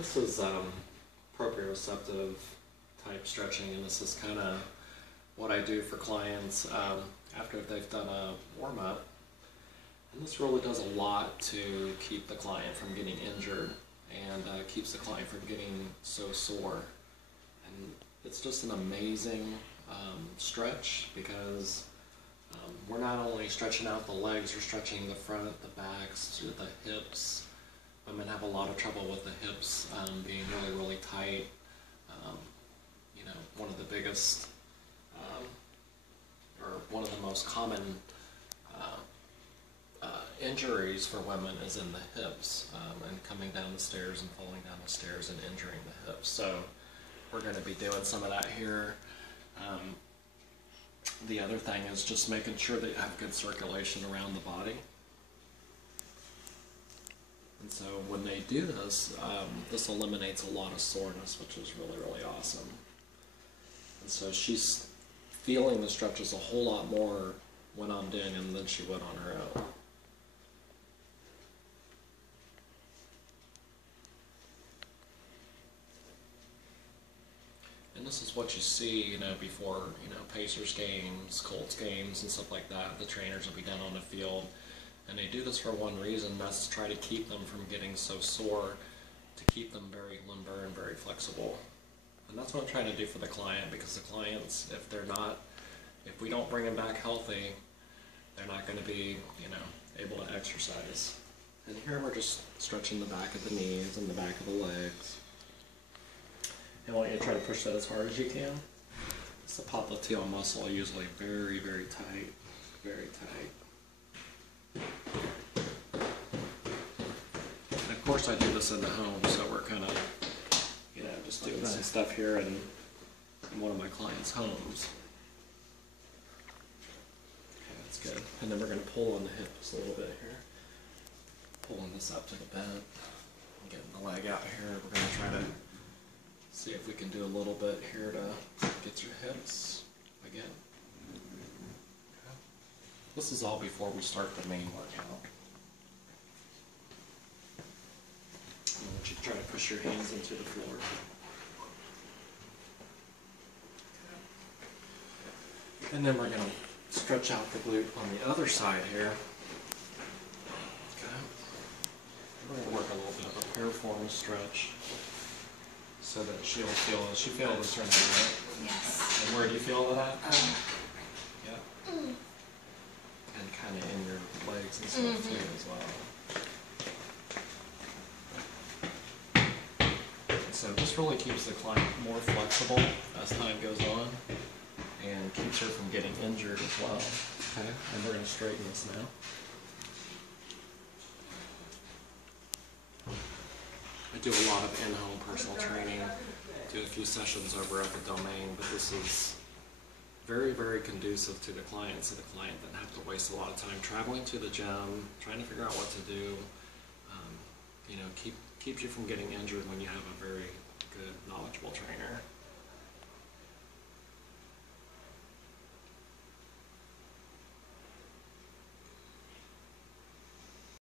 This is proprioceptive type stretching, and this is kind of what I do for clients after they've done a warm-up. And this really does a lot to keep the client from getting injured and keeps the client from getting so sore. And it's just an amazing stretch because we're not only stretching out the legs, we're stretching the front, the backs, the hips. Women have a lot of trouble with the hips being really, really tight. You know, one of the biggest, or one of the most common injuries for women is in the hips, and coming down the stairs and falling down the stairs and injuring the hips. So we're going to be doing some of that here. The other thing is just making sure that you have good circulation around the body. And so when they do this, this eliminates a lot of soreness, which is really, really awesome. And so she's feeling the stretches a whole lot more when I'm doing them than she would on her own. And this is what you see, you know, before, you know, Pacers games, Colts games, and stuff like that. The trainers will be down on the field. And they do this for one reason, that's to try to keep them from getting so sore, to keep them very limber and very flexible. And that's what I'm trying to do for the client, because the clients, if we don't bring them back healthy, they're not going to be, you know, able to exercise. And here we're just stretching the back of the knees and the back of the legs. And I want you to try to push that as hard as you can. It's the popliteal muscle, usually very, very tight, very tight. And of course I do this in the home, so we're kind of, you know, just doing some stuff here in one of my clients' homes. Okay, that's good. And then we're going to pull on the hips a little bit here. Pulling this up to the bed. Getting the leg out here. We're going to try to see if we can do a little bit here to get your hips again. Okay. This is all before we start the main workout. I want you to try to push your hands into the floor. Okay. And then we're going to stretch out the glute on the other side here. Okay. We're going to work a little bit of a piriform stretch, so that she'll feel, she feel this right now, right? Yes. And where do you feel that at? Yeah. And kind of in your legs and stuff too as well. And so this really keeps the client more flexible as time goes on and keeps her from getting injured as well. Okay, and we're going to straighten this now. I do a lot of in-home personal training, do a few sessions over at the domain, but this is very, very conducive to the client, so the client doesn't have to waste a lot of time traveling to the gym, trying to figure out what to do. You know, keeps you from getting injured when you have a very good, knowledgeable trainer.